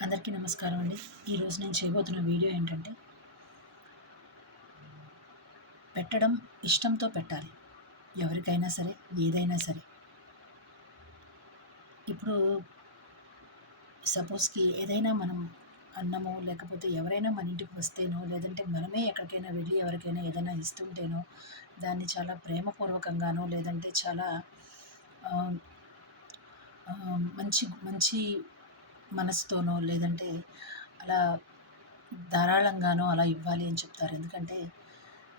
అందరికీ నమస్కారం అండి. ఈరోజు నేను చేయబోతున్న వీడియో ఏంటంటే పెట్టడం ఇష్టంతో పెట్టాలి. ఎవరికైనా సరే ఏదైనా సరే. ఇప్పుడు సపోజ్కి ఏదైనా మనం అన్నమో లేకపోతే ఎవరైనా మన ఇంటికి వస్తేనో లేదంటే మనమే ఎక్కడికైనా వెళ్ళి ఎవరికైనా ఏదైనా ఇస్తుంటేనో దాన్ని చాలా ప్రేమపూర్వకంగానో లేదంటే చాలా మంచి మంచి మనసుతోనో లేదంటే అలా ధారాళంగానో అలా ఇవ్వాలి అని చెప్తారు. ఎందుకంటే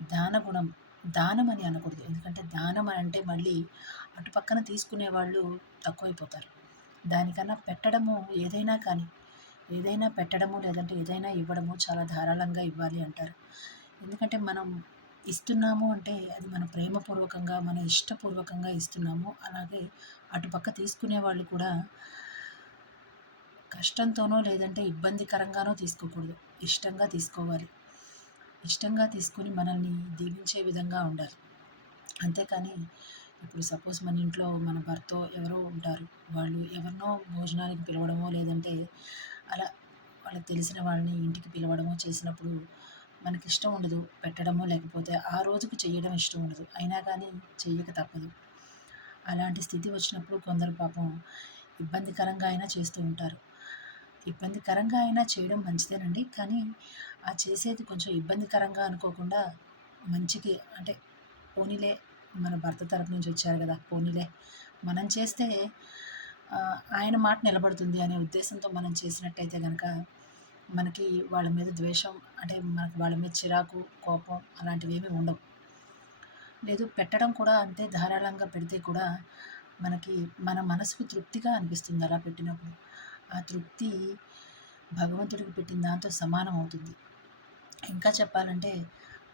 దాన గుణం దానం అని అనకూడదు. ఎందుకంటే దానం అని అంటే మళ్ళీ అటు పక్కన తీసుకునే వాళ్ళు తక్కువైపోతారు. దానికన్నా పెట్టడము ఏదైనా కానీ ఏదైనా పెట్టడము లేదంటే ఏదైనా ఇవ్వడము చాలా ధారాళంగా ఇవ్వాలి అంటారు. ఎందుకంటే మనం ఇస్తున్నాము అంటే అది మన ప్రేమపూర్వకంగా మన ఇష్టపూర్వకంగా ఇస్తున్నాము. అలాగే అటుపక్క తీసుకునే వాళ్ళు కూడా కష్టంతోనో లేదంటే ఇబ్బందికరంగానో తీసుకోకూడదు. ఇష్టంగా తీసుకోవాలి. ఇష్టంగా తీసుకుని మనల్ని దీవించే విధంగా ఉండాలి. అంతేకాని ఇప్పుడు సపోజ్ మన ఇంట్లో మన భర్త ఎవరో ఉంటారు. వాళ్ళు ఎవరినో భోజనానికి పిలవడమో లేదంటే అలా వాళ్ళకి తెలిసిన వాళ్ళని ఇంటికి పిలవడమో చేసినప్పుడు మనకి ఇష్టం ఉండదు పెట్టడమో లేకపోతే ఆ రోజుకి చేయడం ఇష్టం ఉండదు. అయినా కానీ చెయ్యక తప్పదు. అలాంటి స్థితి వచ్చినప్పుడు కొందరు పాపం ఇబ్బందికరంగా అయినా చేస్తూ ఉంటారు. ఇబ్బందికరంగా అయినా చేయడం మంచిదేనండి. కానీ ఆ చేసేది కొంచెం ఇబ్బందికరంగా అనుకోకుండా మంచిది అంటే పోనీలే మన భర్త తరపు నుంచి వచ్చారు కదా పోనీలే మనం చేస్తే ఆయన మాట నిలబడుతుంది అనే ఉద్దేశంతో మనం చేసినట్టయితే కనుక మనకి వాళ్ళ మీద ద్వేషం అంటే మనకు వాళ్ళ మీద చిరాకు కోపం అలాంటివి ఏమీ ఉండవు. లేదు పెట్టడం కూడా అంతే ధారాళంగా పెడితే కూడా మనకి మన మనసుకు తృప్తిగా అనిపిస్తుంది అలా పెట్టినప్పుడు. ఆ తృప్తి భగవంతుడికి పెట్టిన దాంతో సమానం అవుతుంది. ఇంకా చెప్పాలంటే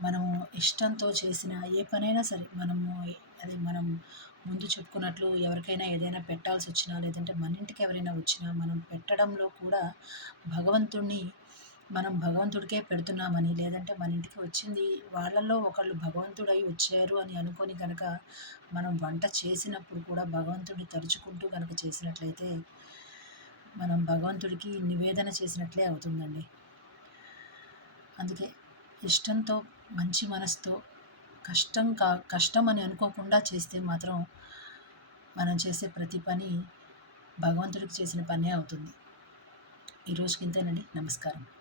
మనము ఇష్టంతో చేసిన ఏ పనైనా సరే మనము అదే మనం ముందు చెప్పుకున్నట్లు ఎవరికైనా ఏదైనా పెట్టాల్సి వచ్చినా లేదంటే మన ఇంటికి ఎవరైనా వచ్చినా మనం పెట్టడంలో కూడా భగవంతుడిని మనం భగవంతుడికే పెడుతున్నామని లేదంటే మన ఇంటికి వచ్చింది వాళ్ళల్లో ఒకళ్ళు భగవంతుడై వచ్చారు అని అనుకొని కనుక మనం వంట చేసినప్పుడు కూడా భగవంతుడిని తరుచుకుంటూ కనుక చేసినట్లయితే మనం భగవంతుడికి నివేదన చేసినట్లే అవుతుందండి. అందుకే ఇష్టంతో మంచి మనసుతో కష్టం కా కష్టం అని అనుకోకుండా చేస్తే మాత్రం మనం చేసే ప్రతి పని భగవంతుడికి చేసిన పనే అవుతుంది. ఈరోజుకి ఇంతేనండి నమస్కారం.